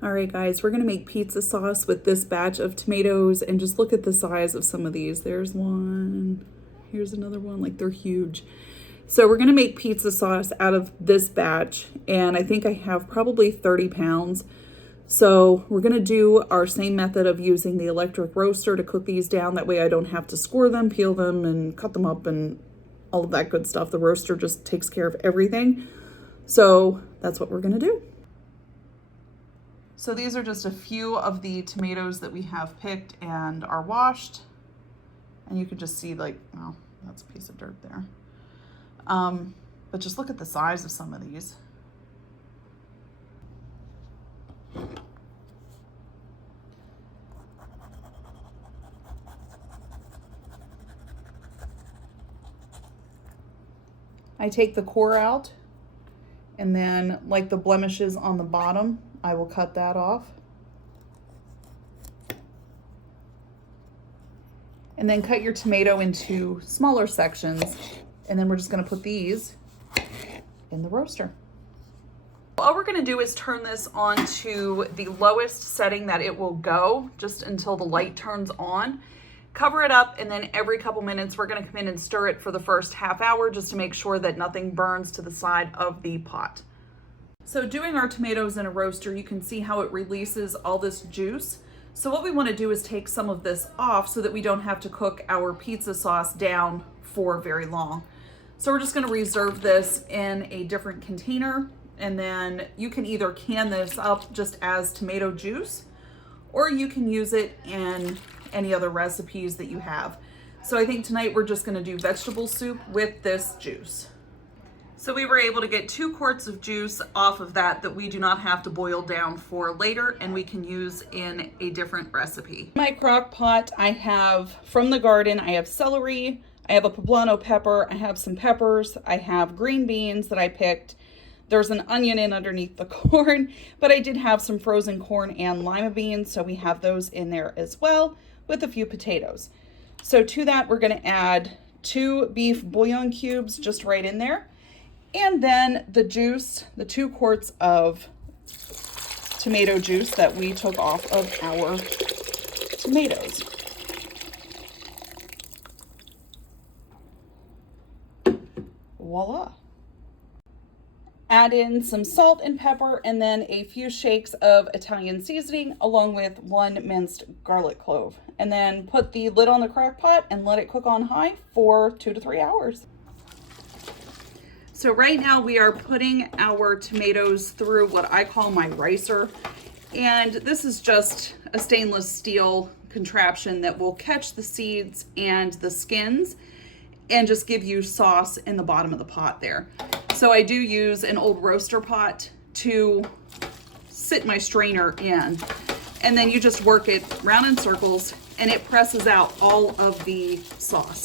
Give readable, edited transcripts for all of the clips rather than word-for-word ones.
All right, guys, we're gonna make pizza sauce with this batch of tomatoes, and just look at the size of some of these. There's one, here's another one, like they're huge. So we're gonna make pizza sauce out of this batch, and I think I have probably 30 pounds. So we're gonna do our same method of using the electric roaster to cook these down. That way I don't have to score them, peel them, and cut them up and all of that good stuff. The roaster just takes care of everything. So that's what we're gonna do. So these are just a few of the tomatoes that we have picked and are washed. And you can just see, like, oh, that's a piece of dirt there. But just look at the size of some of these. I take the core out, and then, like the blemishes on the bottom, I will cut that off. And then cut your tomato into smaller sections, and then we're just gonna put these in the roaster. All we're gonna do is turn this on to the lowest setting that it will go, just until the light turns on. Cover it up, and then every couple minutes we're gonna come in and stir it for the first half hour just to make sure that nothing burns to the side of the pot. So doing our tomatoes in a roaster, you can see how it releases all this juice. So what we wanna do is take some of this off so that we don't have to cook our pizza sauce down for very long. So we're just gonna reserve this in a different container, and then you can either can this up just as tomato juice, or you can use it in any other recipes that you have. So I think tonight we're just gonna do vegetable soup with this juice. So we were able to get 2 quarts of juice off of that we do not have to boil down for later, and we can use in a different recipe. In my crock pot, I have from the garden, I have celery, I have a poblano pepper, I have some peppers, I have green beans that I picked. There's an onion in underneath the corn, but I did have some frozen corn and lima beans, so we have those in there as well, with a few potatoes. So to that, we're gonna add 2 beef bouillon cubes just right in there. And then the juice, the 2 quarts of tomato juice that we took off of our tomatoes. Voila. Add in some salt and pepper, and then a few shakes of Italian seasoning, along with 1 minced garlic clove. And then put the lid on the crock pot and let it cook on high for 2 to 3 hours. So right now we are putting our tomatoes through what I call my ricer. And this is just a stainless steel contraption that will catch the seeds and the skins and just give you sauce in the bottom of the pot there. So I do use an old roaster pot to sit my strainer in. And then you just work it round in circles, and it presses out all of the sauce.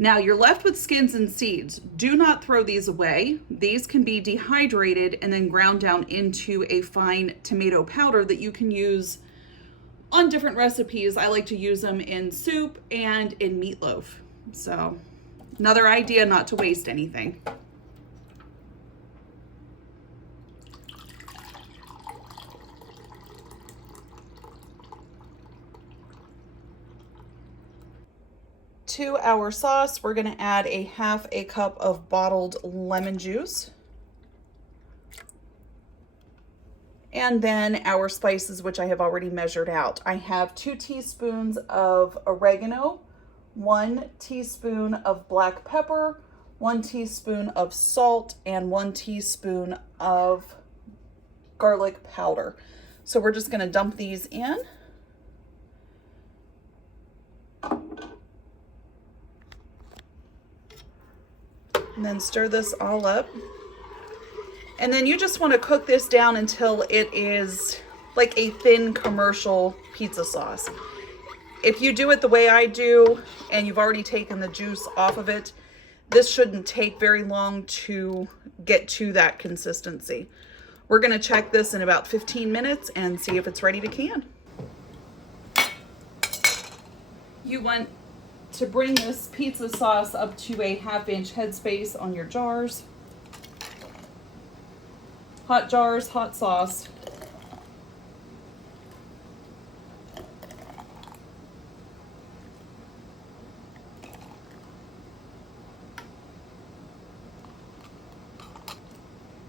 Now you're left with skins and seeds. Do not throw these away. These can be dehydrated and then ground down into a fine tomato powder that you can use on different recipes. I like to use them in soup and in meatloaf. So another idea not to waste anything. To our sauce, we're gonna add a half a cup of bottled lemon juice. And then our spices, which I have already measured out. I have 2 teaspoons of oregano, 1 teaspoon of black pepper, 1 teaspoon of salt, and 1 teaspoon of garlic powder. So we're just gonna dump these in. And then stir this all up. And then you just want to cook this down until it is like a thin commercial pizza sauce. If you do it the way I do, and you've already taken the juice off of it, this shouldn't take very long to get to that consistency. We're going to check this in about 15 minutes and see if it's ready to can. You want to bring this pizza sauce up to a 1/2 inch headspace on your jars. hot jars, hot sauce.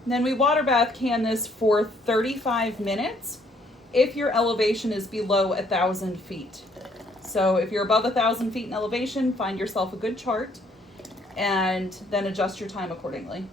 Then we water bath can this for 35 minutes if your elevation is below 1,000 feet. So if you're above 1,000 feet in elevation, find yourself a good chart and then adjust your time accordingly.